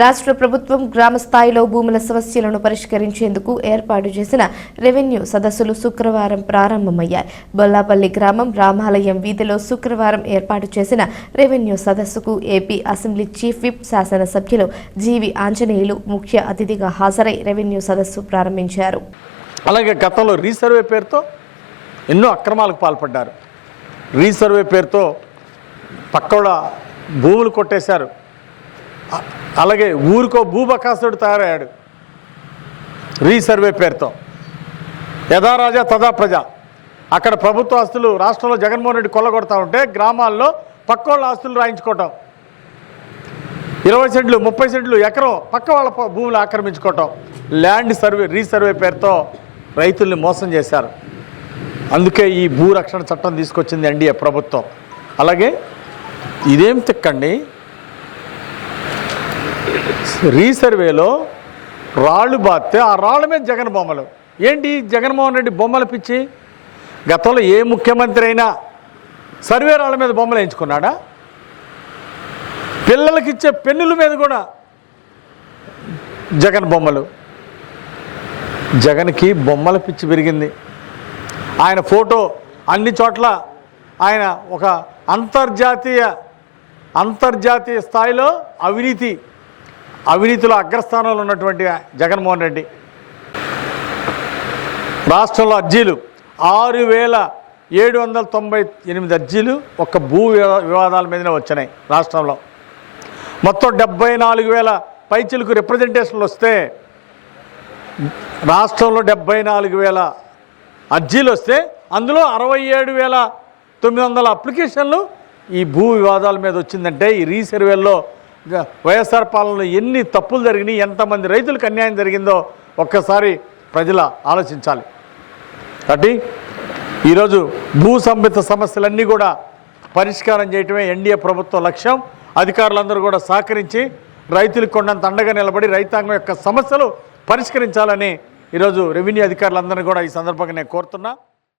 రాష్ట్ర ప్రభుత్వం గ్రామ స్థాయిలో భూముల సమస్యలను పరిష్కరించేందుకు ఏర్పాటు చేసిన రెవెన్యూ సదస్సులు శుక్రవారం ప్రారంభమయ్యాయి. బొల్లాపల్లి గ్రామం రామాలయం వీధిలో శుక్రవారం ఏర్పాటు చేసిన రెవెన్యూ సదస్సుకు ఏపీ అసెంబ్లీ చీఫ్ విప్ శాసనసభ్యులు జీవి ఆంజనేయులు ముఖ్య అతిథిగా హాజరై రెవెన్యూ సదస్సు ప్రారంభించారు. అలాగే గతంలో రీసర్వే పేరుతో ఎన్నో అక్రమాలకు పాల్పడ్డారు. రీసర్వే పేరుతో పక్కల భూములు కొట్టేశారు. అలాగే ఊరికో భూబకాసుడు తయారయ్యాడు. రీసర్వే పేరుతో. యథా రాజా తదా ప్రజ. అక్కడ ప్రభుత్వ ఆస్తులు రాష్ట్రంలో జగన్మోహన్ రెడ్డి కొల్లగొడతా ఉంటే గ్రామాల్లో పక్కోళ్ళ ఆస్తులు రాయించుకోవటం. ఇరవై సెంట్లు ముప్పై సెంట్లు ఎకరం పక్క వాళ్ళ భూములు ఆక్రమించుకోవటం. ల్యాండ్ సర్వే రీసర్వే పేరుతో రైతుల్ని మోసం చేశారు. అందుకే ఈ భూ రక్షణ చట్టం తీసుకొచ్చింది ఎన్డీఏ ప్రభుత్వం. అలాగే ఇదేం తిక్కండి? రీసర్వేలో రాళ్ళు బాస్తే ఆ రాళ్ళ మీద జగన్ బొమ్మలు. ఏంటి జగన్మోహన్ రెడ్డి బొమ్మలు పిచ్చి? గతంలో ఏ ముఖ్యమంత్రి అయినా సర్వే రాళ్ళ మీద బొమ్మలు వేయించుకున్నాడా? పిల్లలకి ఇచ్చే పెన్నుల మీద కూడా జగన్ బొమ్మలు. జగన్కి బొమ్మల పిచ్చి పెరిగింది. ఆయన ఫోటో అన్ని చోట్ల ఆయన ఒక అంతర్జాతీయ అంతర్జాతీయ స్థాయిలో అవినీతి అవినీతిలో అగ్రస్థానంలో ఉన్నటువంటి జగన్మోహన్ రెడ్డి. రాష్ట్రంలో అర్జీలు. ఆరు వేల ఏడు వందల తొంభై ఎనిమిది అర్జీలు ఒక భూ వివా- వివాదాల మీదనే వచ్చినాయి రాష్ట్రంలో. మొత్తం డెబ్బై నాలుగు వేల పైచిలకు రిప్రజెంటేషన్లు వస్తే రాష్ట్రంలో డెబ్బై నాలుగు వేల అర్జీలు వస్తే అందులో అరవై ఏడు వేల తొమ్మిది వందల అప్లికేషన్లు ఈ భూ వివాదాల మీద వచ్చిందంటే ఈ రీసర్వేల్లో వైఎస్ఆర్ పాలనలో ఎన్ని తప్పులు జరిగినాయి ఎంతమంది రైతులకు అన్యాయం జరిగిందో ఒక్కసారి ప్రజల ఆలోచించాలి. కాబట్టి ఈరోజు భూ సంబంధిత సమస్యలన్నీ కూడా పరిష్కారం చేయటమే ఎన్డీఏ ప్రభుత్వ లక్ష్యం. అధికారులందరూ కూడా సహకరించి రైతులకు కొండంత అండగా నిలబడి రైతాంగం యొక్క సమస్యలు పరిష్కరించాలని ఈరోజు రెవెన్యూ అధికారులందరినీ కూడా ఈ సందర్భంగా నేను కోరుతున్నా.